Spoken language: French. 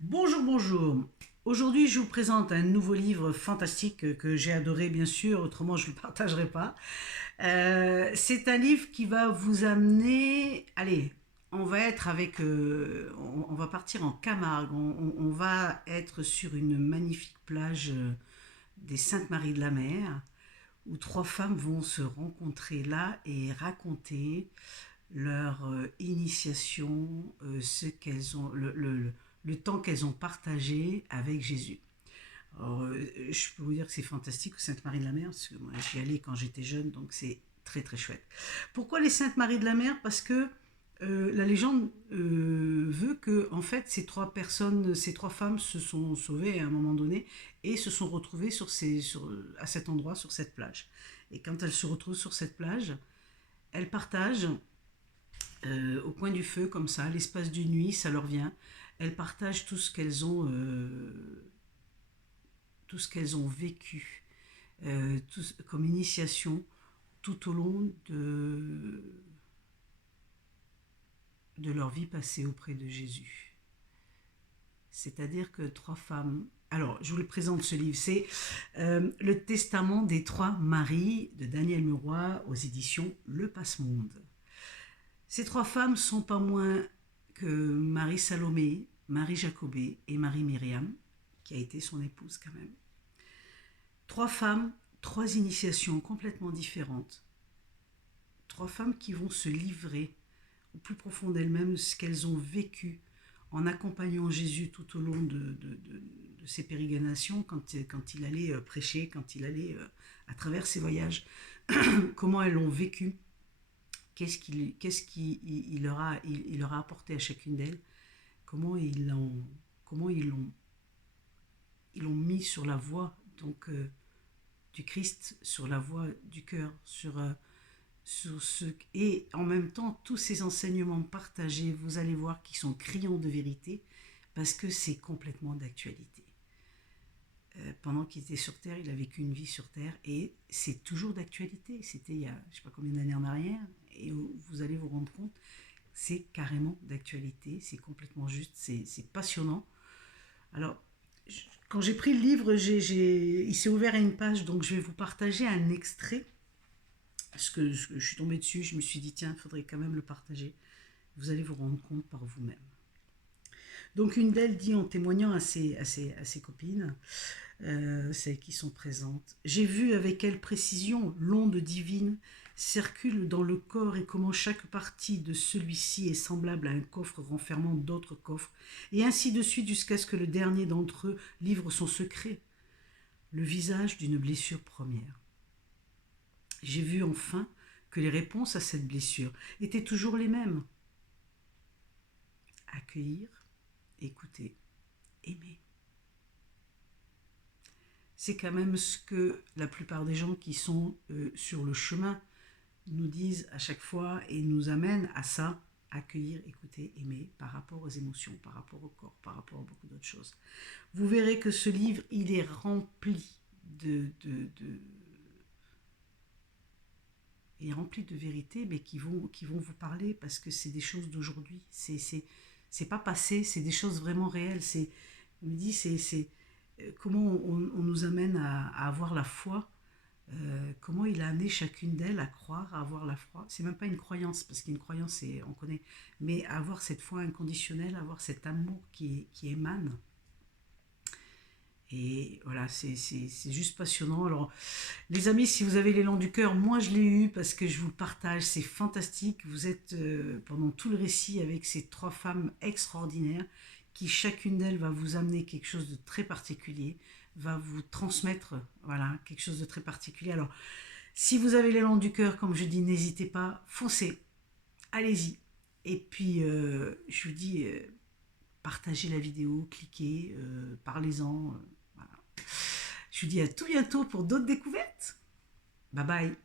Bonjour, bonjour. Aujourd'hui, je vous présente un nouveau livre fantastique que j'ai adoré, bien sûr, autrement je ne le partagerai pas. C'est un livre qui va vous amener... Allez, on va être avec... on va partir en Camargue, on va être sur une magnifique plage des Saintes-Maries de la Mer, où trois femmes vont se rencontrer là et raconter leur initiation, ce qu'elles ont, le temps qu'elles ont partagé avec Jésus. Alors, je peux vous dire que c'est fantastique, Sainte-Marie de la Mer, parce que moi j'y allais quand j'étais jeune, donc c'est très très chouette. Pourquoi les Saintes-Maries de la Mer? Parce que la légende veut que en fait ces trois personnes, ces trois femmes se sont sauvées à un moment donné et se sont retrouvées à cet endroit, sur cette plage. Et quand elles se retrouvent sur cette plage, elles partagent au coin du feu, comme ça, à l'espace d'une nuit, ça leur vient. Elles partagent tout ce qu'elles ont vécu comme initiation tout au long de leur vie passée auprès de Jésus. C'est-à-dire que trois femmes... Alors, je vous le présente ce livre, c'est Le Testament des Trois Maries de Daniel Meroy aux éditions Le Passe-Monde. Ces trois femmes sont pas moins que Marie Salomé, Marie Jacobée et Marie Myriam, qui a été son épouse quand même. Trois femmes, trois initiations complètement différentes. Trois femmes qui vont se livrer au plus profond d'elles-mêmes ce qu'elles ont vécu en accompagnant Jésus tout au long de ses pérégrinations, quand il allait prêcher, quand il allait à travers ses voyages, comment elles l'ont vécu, qu'est-ce qu'il leur a apporté à chacune d'elles, comment ils l'ont mis sur la voie donc du Christ, sur la voie du cœur, sur ce et en même temps tous ces enseignements partagés, vous allez voir qu'ils sont criants de vérité parce que c'est complètement d'actualité. Pendant qu'il était sur Terre, il a vécu une vie sur Terre et c'est toujours d'actualité. C'était il y a je ne sais pas combien d'années en arrière et vous allez vous rendre compte, c'est carrément d'actualité, c'est complètement juste, c'est passionnant. Alors, quand j'ai pris le livre, il s'est ouvert à une page, donc je vais vous partager un extrait. Parce que je suis tombée dessus, je me suis dit, tiens, il faudrait quand même le partager. Vous allez vous rendre compte par vous-même. Donc une d'elles dit en témoignant à ses copines, celles qui sont présentes, j'ai vu avec quelle précision l'onde divine circule dans le corps et comment chaque partie de celui-ci est semblable à un coffre renfermant d'autres coffres, et ainsi de suite jusqu'à ce que le dernier d'entre eux livre son secret, le visage d'une blessure première. J'ai vu enfin que les réponses à cette blessure étaient toujours les mêmes. Accueillir, écouter, aimer. C'est quand même ce que la plupart des gens qui sont sur le chemin nous disent à chaque fois et nous amènent à ça, accueillir, écouter, aimer, par rapport aux émotions, par rapport au corps, par rapport à beaucoup d'autres choses. Vous verrez que ce livre, il est rempli il est rempli de vérités, mais qui vont vous parler parce que c'est des choses d'aujourd'hui. C'est pas passé, c'est des choses vraiment réelles. Je me dis, c'est comment on nous amène à avoir la foi, comment il a amené chacune d'elles à croire, à avoir la foi. C'est même pas une croyance, parce qu'une croyance, on connaît, mais à avoir cette foi inconditionnelle, à avoir cet amour qui émane. Et voilà, c'est juste passionnant. Alors, les amis, si vous avez l'élan du cœur, moi je l'ai eu parce que je vous le partage, c'est fantastique. Vous êtes pendant tout le récit avec ces trois femmes extraordinaires qui chacune d'elles va vous amener quelque chose de très particulier, va vous transmettre voilà, quelque chose de très particulier. Alors, si vous avez l'élan du cœur, comme je dis, n'hésitez pas, foncez, allez-y. Et puis, je vous dis, partagez la vidéo, cliquez, parlez-en. Voilà. Je vous dis à tout bientôt pour d'autres découvertes. Bye bye.